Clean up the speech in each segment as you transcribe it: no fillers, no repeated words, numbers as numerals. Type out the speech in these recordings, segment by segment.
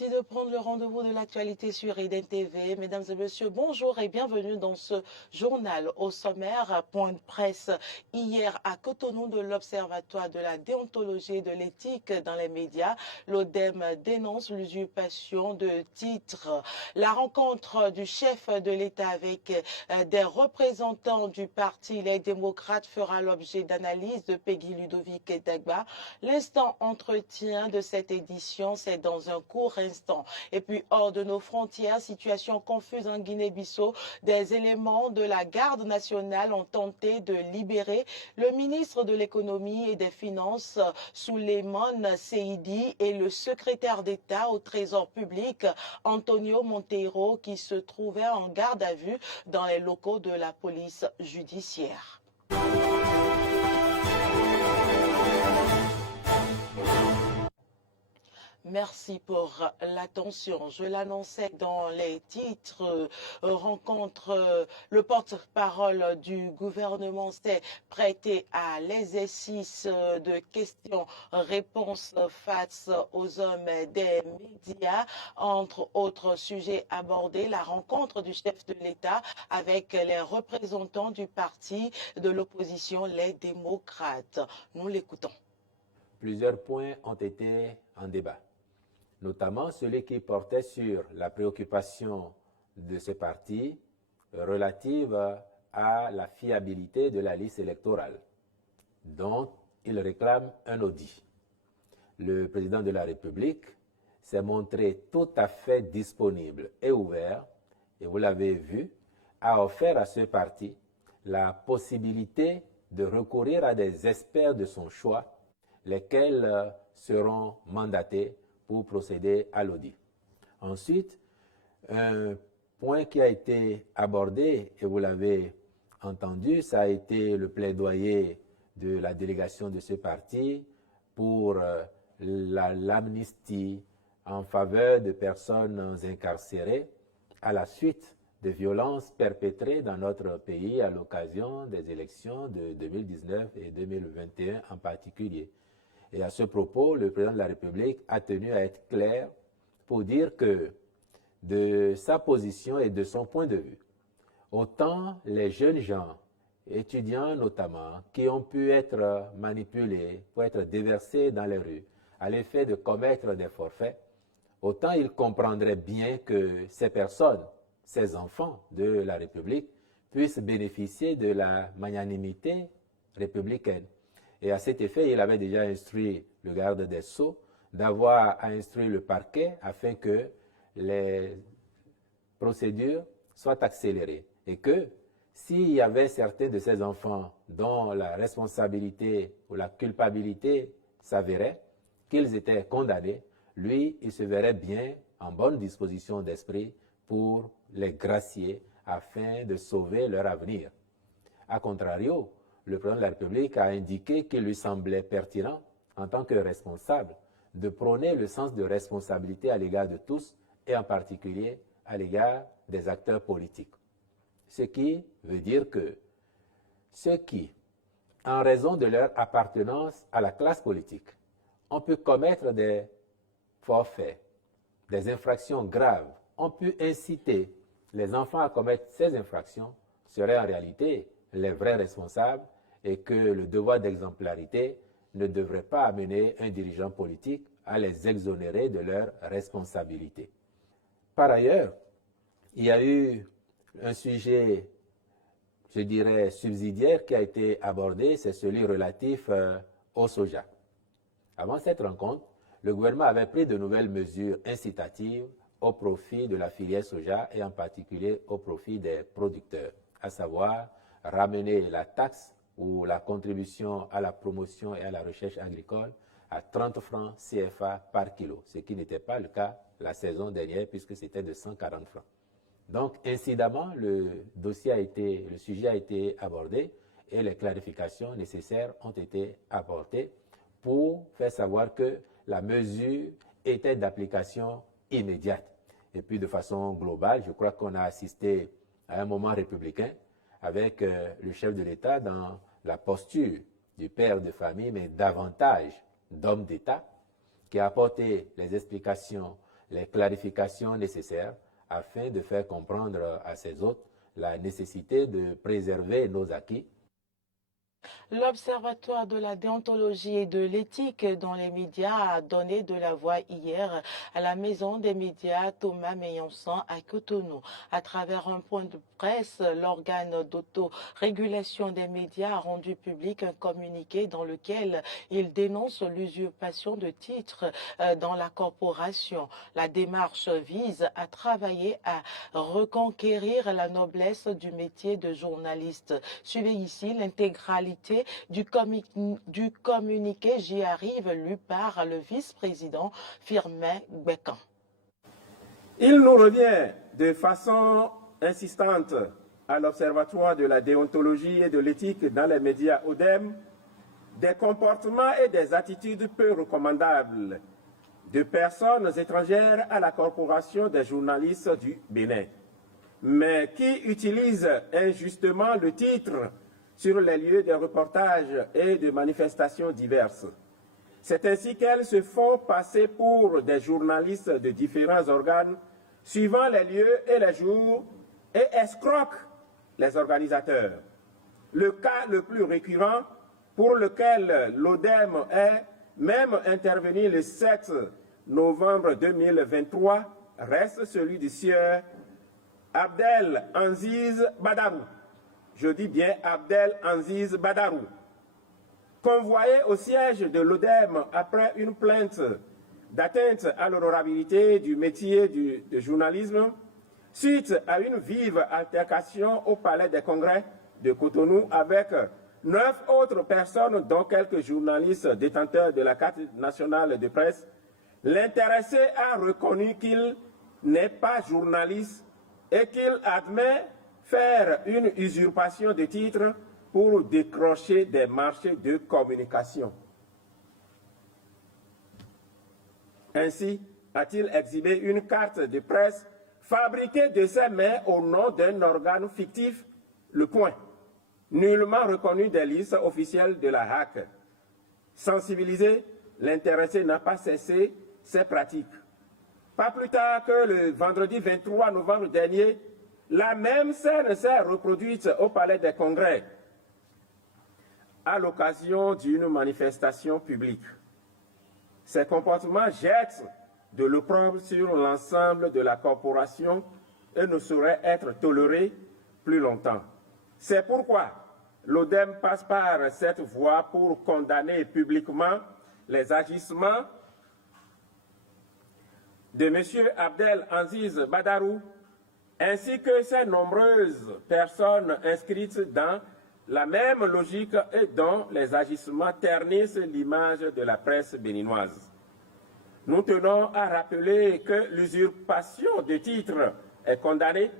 Merci de prendre le rendez-vous de l'actualité sur Eden TV. Mesdames et messieurs, bonjour et bienvenue dans ce journal. Au sommaire, point de presse hier à Cotonou de l'Observatoire de la déontologie et de l'éthique dans les médias. L'ODEM dénonce l'usurpation de titres. La rencontre du chef de l'État avec des représentants du parti Les Démocrates fera l'objet d'analyses de Peggy Ludovic Dagba. L'instant entretien de cette édition, c'est dans un court instant. Et puis, hors de nos frontières, situation confuse en Guinée-Bissau. Des éléments de la garde nationale ont tenté de libérer le ministre de l'économie et des finances, Souleymane Seydi, et le secrétaire d'État au Trésor public, Antonio Monteiro, qui se trouvaient en garde à vue dans les locaux de la police judiciaire. Merci pour l'attention. Je l'annonçais dans les titres. Rencontre, le porte-parole du gouvernement s'est prêté à l'exercice de questions-réponses face aux hommes des médias. Entre autres sujets abordés, la rencontre du chef de l'État avec les représentants du parti de l'opposition, les démocrates. Nous l'écoutons. Plusieurs points ont été en débat, notamment celui qui portait sur la préoccupation de ce parti relative à la fiabilité de la liste électorale, dont il réclame un audit. Le président de la République s'est montré tout à fait disponible et ouvert, et vous l'avez vu, a offert à ce parti la possibilité de recourir à des experts de son choix, lesquels seront mandatés pour procéder à l'audit. Ensuite, un point qui a été abordé, et vous l'avez entendu, ça a été le plaidoyer de la délégation de ce parti pour l'amnistie en faveur de personnes incarcérées à la suite de violences perpétrées dans notre pays à l'occasion des élections de 2019 et 2021 en particulier. Et à ce propos, le président de la République a tenu à être clair pour dire que de sa position et de son point de vue, autant les jeunes gens, étudiants notamment, qui ont pu être manipulés pour être déversés dans les rues à l'effet de commettre des forfaits, autant ils comprendraient bien que ces personnes, ces enfants de la République, puissent bénéficier de la magnanimité républicaine. Et à cet effet, il avait déjà instruit le garde des Sceaux d'avoir à instruire le parquet afin que les procédures soient accélérées. Et que s'il y avait certains de ces enfants dont la responsabilité ou la culpabilité s'avérait, qu'ils étaient condamnés, lui, il se verrait bien en bonne disposition d'esprit pour les gracier afin de sauver leur avenir. A contrario, le président de la République a indiqué qu'il lui semblait pertinent, en tant que responsable, de prôner le sens de responsabilité à l'égard de tous, et en particulier à l'égard des acteurs politiques. Ce qui veut dire que ceux qui, en raison de leur appartenance à la classe politique, ont pu commettre des forfaits, des infractions graves, ont pu inciter les enfants à commettre ces infractions, seraient en réalité les vrais responsables, et que le devoir d'exemplarité ne devrait pas amener un dirigeant politique à les exonérer de leurs responsabilités. Par ailleurs, il y a eu un sujet, je dirais, subsidiaire qui a été abordé, c'est celui relatif au soja. Avant cette rencontre, le gouvernement avait pris de nouvelles mesures incitatives au profit de la filière soja et en particulier au profit des producteurs, à savoir ramener la taxe ou la contribution à la promotion et à la recherche agricole à 30 francs CFA par kilo, ce qui n'était pas le cas la saison dernière puisque c'était de 140 francs. Donc, incidemment, le sujet a été abordé et les clarifications nécessaires ont été apportées pour faire savoir que la mesure était d'application immédiate. Et puis, de façon globale, je crois qu'on a assisté à un moment républicain avec le chef de l'État dans la posture du père de famille, mais davantage d'homme d'État, qui a apporté les explications les clarifications nécessaires afin de faire comprendre à ses hôtes la nécessité de préserver nos acquis. L'Observatoire de la déontologie et de l'éthique dans les médias a donné de la voix hier à la maison des médias Thomas Meillanson à Cotonou. À travers un point de presse, l'organe d'autorégulation des médias a rendu public un communiqué dans lequel il dénonce l'usurpation de titres dans la corporation. La démarche vise à travailler à reconquérir la noblesse du métier de journaliste. Suivez ici l'intégralité du communiqué J'y arrive, lu par le vice-président Firmin Gbekan. Il nous revient de façon insistante à l'Observatoire de la déontologie et de l'éthique dans les médias ODEM des comportements et des attitudes peu recommandables de personnes étrangères à la Corporation des journalistes du Bénin, mais qui utilisent injustement le titre sur les lieux de reportages et de manifestations diverses. C'est ainsi qu'elles se font passer pour des journalistes de différents organes, suivant les lieux et les jours, et escroquent les organisateurs. Le cas le plus récurrent, pour lequel l'ODEM est même intervenu le 7 novembre 2023, reste celui du sieur Abdel Aziz Badarou. Je dis bien Abdel Aziz Badarou, convoyé au siège de l'ODEM après une plainte d'atteinte à l'honorabilité du métier de journalisme, suite à une vive altercation au Palais des Congrès de Cotonou avec 9 autres personnes, dont quelques journalistes détenteurs de la carte nationale de presse. L'intéressé a reconnu qu'il n'est pas journaliste et qu'il admet faire une usurpation de titres pour décrocher des marchés de communication. Ainsi, a-t-il exhibé une carte de presse fabriquée de ses mains au nom d'un organe fictif, Le Point, nullement reconnu des listes officielles de la HAC. Sensibilisé, l'intéressé n'a pas cessé ses pratiques. Pas plus tard que le vendredi 23 novembre dernier, la même scène s'est reproduite au Palais des Congrès à l'occasion d'une manifestation publique. Ces comportements jettent de l'opprobre sur l'ensemble de la corporation et ne sauraient être tolérés plus longtemps. C'est pourquoi l'ODEM passe par cette voie pour condamner publiquement les agissements de M. Abdel Aziz Badarou, ainsi que ces nombreuses personnes inscrites dans la même logique et dont les agissements ternissent l'image de la presse béninoise. Nous tenons à rappeler que l'usurpation de titres est condamnée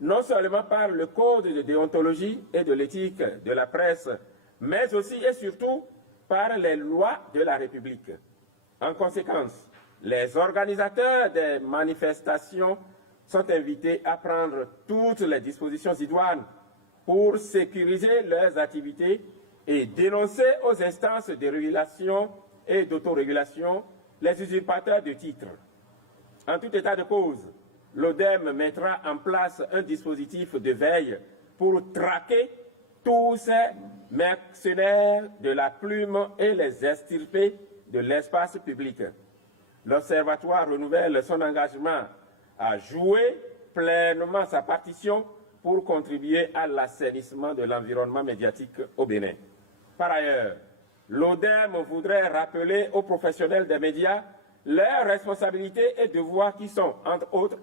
non seulement par le Code de déontologie et de l'éthique de la presse, mais aussi et surtout par les lois de la République. En conséquence, les organisateurs des manifestations sont invités à prendre toutes les dispositions idoines pour sécuriser leurs activités et dénoncer aux instances de régulation et d'autorégulation les usurpateurs de titres. En tout état de cause, l'ODEM mettra en place un dispositif de veille pour traquer tous ces mercenaires de la plume et les extirper de l'espace public. L'Observatoire renouvelle son engagement à jouer pleinement sa partition pour contribuer à l'assainissement de l'environnement médiatique au Bénin. Par ailleurs, l'ODEM voudrait rappeler aux professionnels des médias leurs responsabilités et devoirs qui sont, entre autres,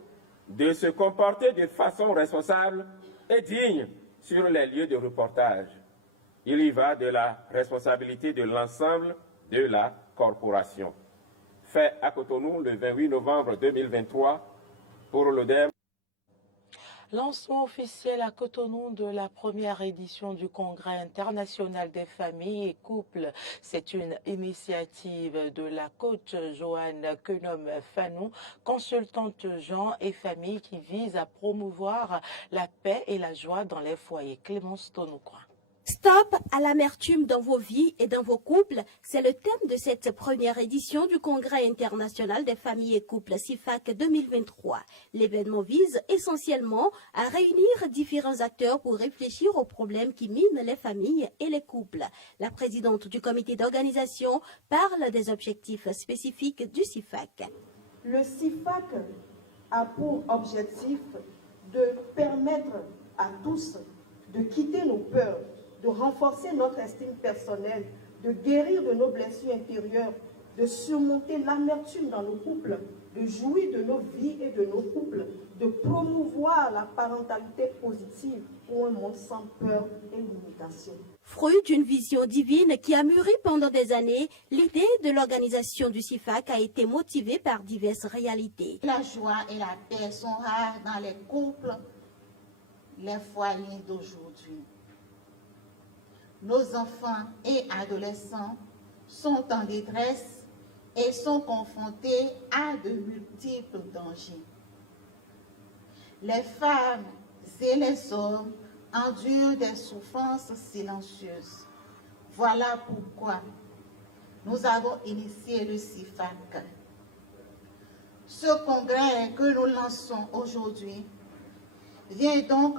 de se comporter de façon responsable et digne sur les lieux de reportage. Il y va de la responsabilité de l'ensemble de la corporation. Fait à Cotonou le 28 novembre 2023 pour l'ODEM. Lancement officiel à Cotonou de la première édition du Congrès international des familles et couples. C'est une initiative de la coach Joanne Kenom-Fanou, consultante gens et familles qui vise à promouvoir la paix et la joie dans les foyers. Clémence Tonouquois. Stop à l'amertume dans vos vies et dans vos couples, c'est le thème de cette première édition du Congrès international des familles et couples CIFAC 2023. L'événement vise essentiellement à réunir différents acteurs pour réfléchir aux problèmes qui minent les familles et les couples. La présidente du comité d'organisation parle des objectifs spécifiques du CIFAC. Le CIFAC a pour objectif de permettre à tous de quitter nos peurs, de renforcer notre estime personnelle, de guérir de nos blessures intérieures, de surmonter l'amertume dans nos couples, de jouir de nos vies et de nos couples, de promouvoir la parentalité positive pour un monde sans peur et limitation. Fruit d'une vision divine qui a mûri pendant des années, l'idée de l'organisation du CIFAC a été motivée par diverses réalités. La joie et la paix sont rares dans les couples, les foyers d'aujourd'hui. Nos enfants et adolescents sont en détresse et sont confrontés à de multiples dangers. Les femmes et les hommes endurent des souffrances silencieuses. Voilà pourquoi nous avons initié le CIFAC. Ce congrès que nous lançons aujourd'hui vient donc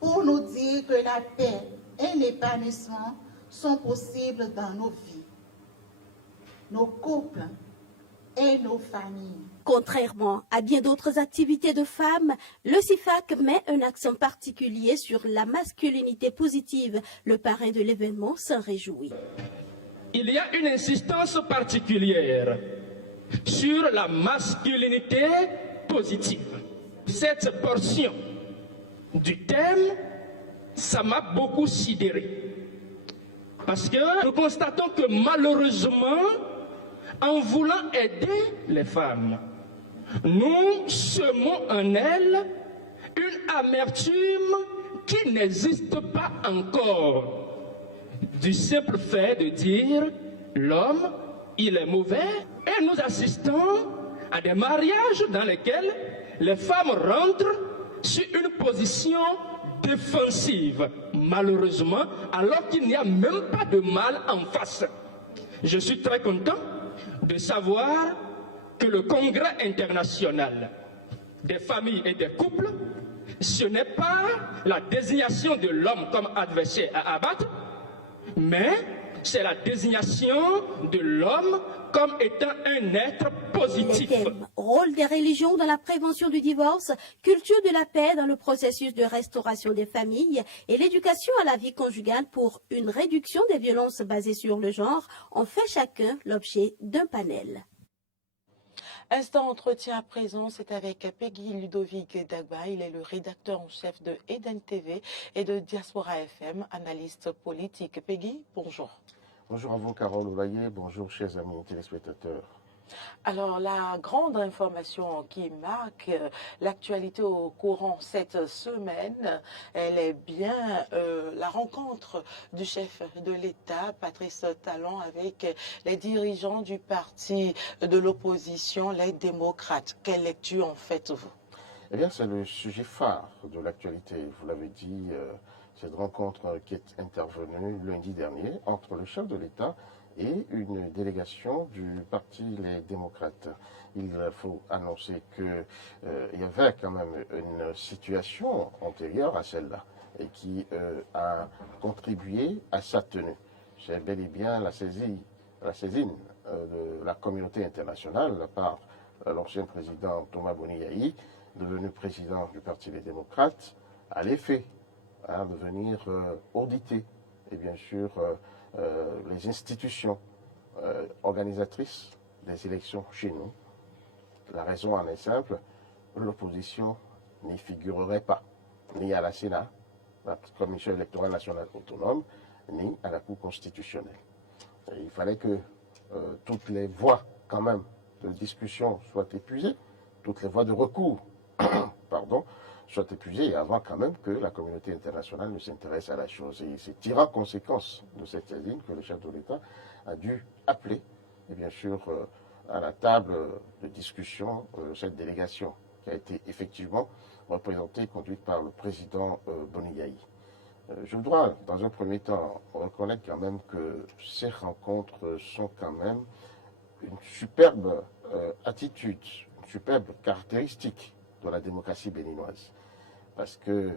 pour nous dire que la paix et l'épanouissement sont possibles dans nos vies, nos couples et nos familles. Contrairement à bien d'autres activités de femmes, le CIFAC met un accent particulier sur la masculinité positive. Le parrain de l'événement s'en réjouit. Il y a une insistance particulière sur la masculinité positive. Cette portion du thème, ça m'a beaucoup sidéré. Parce que nous constatons que malheureusement, en voulant aider les femmes, nous semons en elles une amertume qui n'existe pas encore. Du simple fait de dire l'homme, il est mauvais, et nous assistons à des mariages dans lesquels les femmes rentrent sur une position défensive, malheureusement, alors qu'il n'y a même pas de mal en face. Je suis très content de savoir que le Congrès international des familles et des couples, ce n'est pas la désignation de l'homme comme adversaire à abattre, mais c'est la désignation de l'homme comme étant un être positif. Les thèmes, rôle des religions dans la prévention du divorce, culture de la paix dans le processus de restauration des familles et l'éducation à la vie conjugale pour une réduction des violences basées sur le genre ont fait chacun l'objet d'un panel. Instant entretien à présent, c'est avec Peggy Ludovic Dagba. Il est le rédacteur en chef de Eden TV et de Diaspora FM, analyste politique. Peggy, bonjour. Bonjour à vous, Carole Oulaye. Bonjour, chers amis téléspectateurs. Alors, la grande information qui marque l'actualité au courant cette semaine, elle est bien la rencontre du chef de l'État, Patrice Talon, avec les dirigeants du parti de l'opposition, les démocrates. Quelle lecture en faites-vous? Eh bien, c'est le sujet phare de l'actualité. Vous l'avez dit, cette rencontre qui est intervenue lundi dernier entre le chef de l'État et une délégation du parti Les Démocrates. Il faut annoncer qu'il y avait quand même une situation antérieure à celle-là et qui a contribué à sa tenue. C'est bel et bien la saisine de la communauté internationale par l'ancien président Thomas Boni-Yayi, devenu président du parti Les Démocrates, à l'effet de venir auditer et bien sûr les institutions organisatrices des élections chez nous. La raison en est simple, l'opposition n'y figurerait pas, ni à la Sénat, la Commission électorale nationale autonome, ni à la Cour constitutionnelle. Et il fallait que toutes les voies quand même de discussion soient épuisées, toutes les voies de recours pardon, soient épuisées avant quand même que la communauté internationale ne s'intéresse à la chose. Et c'est tirant conséquence de cette saisine que le chef de l'État a dû appeler, et bien sûr, à la table de discussion cette délégation qui a été effectivement représentée, conduite par le président Boni-Yayi. Je dois, dans un premier temps, reconnaître quand même que ces rencontres sont quand même une superbe attitude, une superbe caractéristique de la démocratie béninoise. Parce que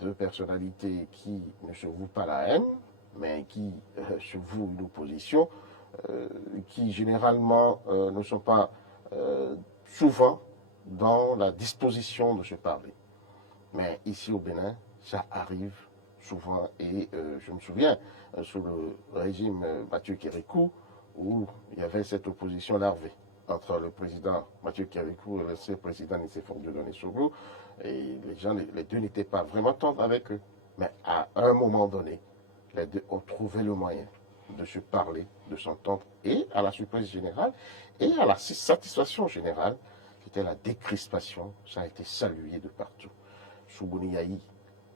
deux personnalités qui ne se vouent pas la haine, mais qui se vouent une opposition, qui généralement ne sont pas souvent dans la disposition de se parler. Mais ici au Bénin, ça arrive souvent. Et je me souviens, sous le régime Mathieu Kérékou, où il y avait cette opposition larvée entre le président Mathieu Kérékou et le président Nicéphore Dieudonné Soglo. Et les deux n'étaient pas vraiment tendres avec eux. Mais à un moment donné, les deux ont trouvé le moyen de se parler, de s'entendre, et à la surprise générale, et à la satisfaction générale, c'était la décrispation. Ça a été salué de partout. Sous Bouniaï,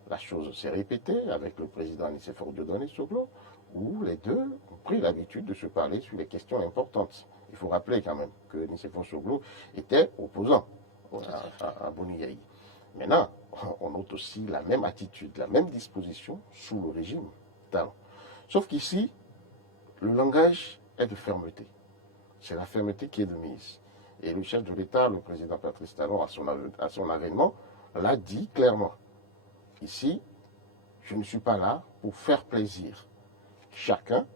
la chose s'est répétée avec le président Nicéphore Dieudonné Soglo, où les deux ont pris l'habitude de se parler sur les questions importantes. Il faut rappeler quand même que Nicéphore Soglo était opposant à Bouniaï. Maintenant, on note aussi la même attitude, la même disposition sous le régime Talon. Sauf qu'ici, le langage est de fermeté. C'est la fermeté qui est de mise. Et le chef de l'État, le président Patrice Talon, à son avènement, l'a dit clairement. Ici, je ne suis pas là pour faire plaisir. Chacun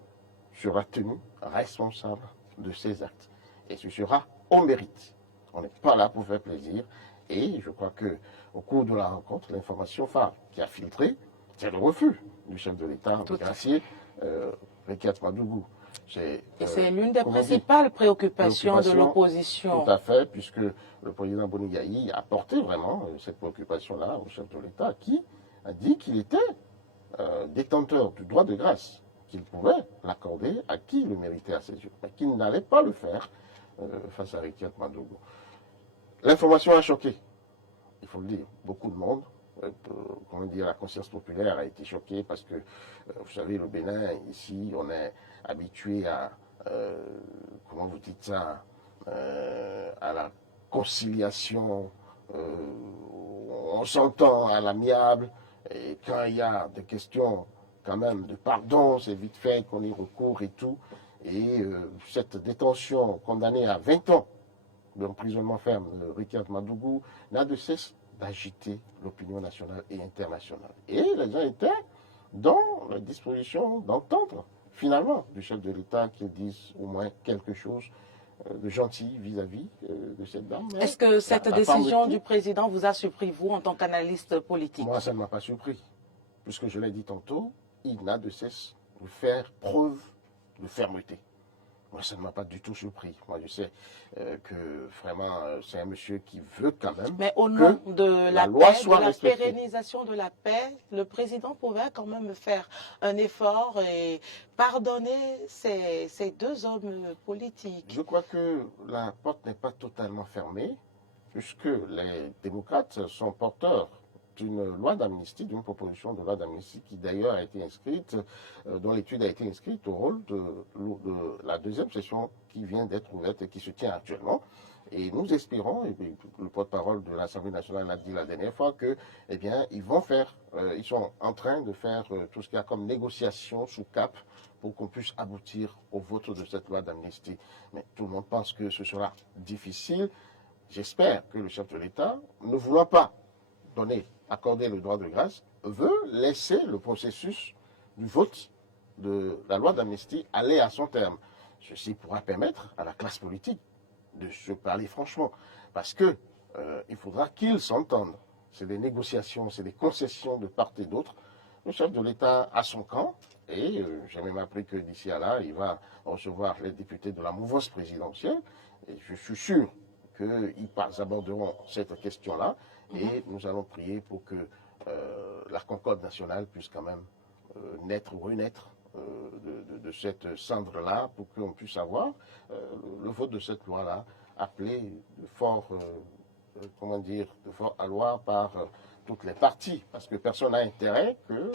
sera tenu responsable de ses actes. Et ce sera au mérite. On n'est pas là pour faire plaisir. Et je crois qu'au cours de la rencontre, l'information phare qui a filtré, c'est le refus du chef de l'État, le gracier Rekiat Madougou. Et c'est l'une des principales préoccupations de l'opposition. Tout à fait, puisque le président Bonigaï a porté vraiment cette préoccupation-là au chef de l'État, qui a dit qu'il était détenteur du droit de grâce, qu'il pouvait l'accorder à qui le méritait à ses yeux, mais qu'il n'allait pas le faire face à Rekiat Madougou. L'information a choqué, il faut le dire, beaucoup de monde. Comment dire, la conscience populaire a été choquée parce que, vous savez, le Bénin, ici, on est habitué à, comment vous dites ça, à la conciliation, on s'entend à l'amiable, et quand il y a des questions quand même de pardon, c'est vite fait qu'on y recourt et tout, et cette détention condamnée à 20 ans d'emprisonnement ferme de Rekiat Madougou n'a de cesse d'agiter l'opinion nationale et internationale. Et les gens étaient dans la disposition d'entendre finalement du chef de l'État qu'il dise au moins quelque chose de gentil vis-à-vis de cette dame. Est-ce que cette décision du président vous a surpris, vous, en tant qu'analyste politique? Moi, ça ne m'a pas surpris. Puisque je l'ai dit tantôt, il n'a de cesse de faire preuve de fermeté. Moi, ça ne m'a pas du tout surpris. Moi, je sais que vraiment, c'est un monsieur qui veut quand même. Mais au nom de la loi paix, soit de la respectée. pérennisation de la paix, le président pouvait quand même faire un effort et pardonner ces deux hommes politiques. Je crois que la porte n'est pas totalement fermée, puisque les démocrates sont porteurs d'une loi d'amnistie, d'une proposition de loi d'amnistie qui d'ailleurs a été inscrite, dont l'étude a été inscrite au rôle de la deuxième session qui vient d'être ouverte et qui se tient actuellement. Et nous espérons, et le porte-parole de l'Assemblée nationale l'a dit la dernière fois, que, eh bien, ils sont en train de faire tout ce qu'il y a comme négociation sous cap pour qu'on puisse aboutir au vote de cette loi d'amnistie. Mais tout le monde pense que ce sera difficile. J'espère que le chef de l'État, ne voulant pas accorder le droit de grâce, veut laisser le processus du vote de la loi d'amnistie aller à son terme. Ceci pourra permettre à la classe politique de se parler franchement, parce que il faudra qu'ils s'entendent. C'est des négociations, c'est des concessions de part et d'autre. Le chef de l'État a son camp, et j'ai même appris que d'ici à là, il va recevoir les députés de la mouvance présidentielle, et je suis sûr qu'ils aborderont cette question-là, et nous allons prier pour que la concorde nationale puisse quand même naître ou renaître de cette cendre-là, pour qu'on puisse avoir le vote de cette loi-là appelé de fort, de fort aloi par toutes les parties, parce que personne n'a intérêt que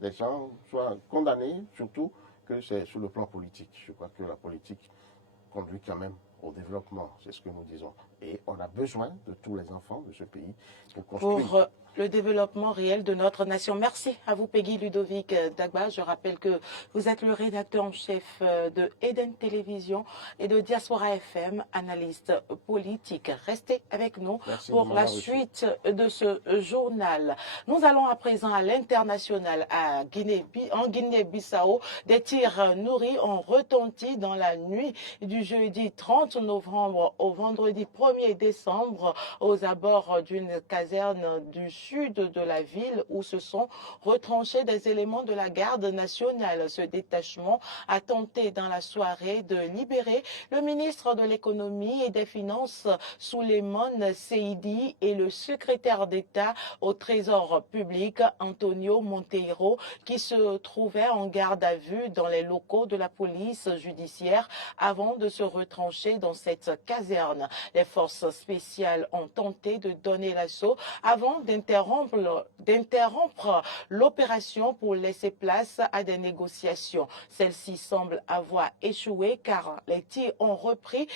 les gens soient condamnés, surtout que c'est sur le plan politique. Je crois que la politique conduit quand même au développement, c'est ce que nous disons. Et on a besoin de tous les enfants de ce pays pour construire. Pour le développement réel de notre nation. Merci à vous, Peggy Ludovic Dagba. Je rappelle que vous êtes le rédacteur en chef de Eden Télévision et de Diaspora FM, analyste politique. Restez avec nous pour la suite de ce journal. Nous allons à présent à l'international, en Guinée-Bissau. Des tirs nourris ont retenti dans la nuit du jeudi 30 novembre au vendredi 1er décembre aux abords d'une caserne du sud de la ville où se sont retranchés des éléments de la garde nationale. Ce détachement a tenté dans la soirée de libérer le ministre de l'économie et des finances Souleymane Seydi et le secrétaire d'État au trésor public Antonio Monteiro qui se trouvaient en garde à vue dans les locaux de la police judiciaire avant de se retrancher dans cette caserne. Les forces spéciales ont tenté de donner l'assaut avant d'interrompre l'opération pour laisser place à des négociations. Celle-ci semble avoir échoué car les tirs ont repris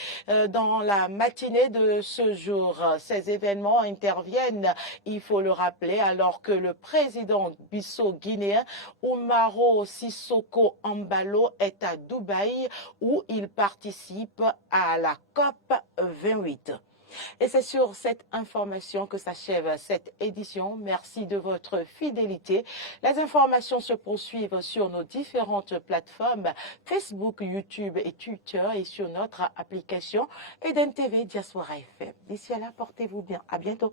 dans la matinée de ce jour. Ces événements interviennent, il faut le rappeler, alors que le président bissau-guinéen Umaro Sissoko Embalo est à Dubaï où il participe à la COP 28. Et c'est sur cette information que s'achève cette édition. Merci de votre fidélité. Les informations se poursuivent sur nos différentes plateformes Facebook, YouTube et Twitter et sur notre application Eden TV Diaspora FM. D'ici là, portez-vous bien. À bientôt.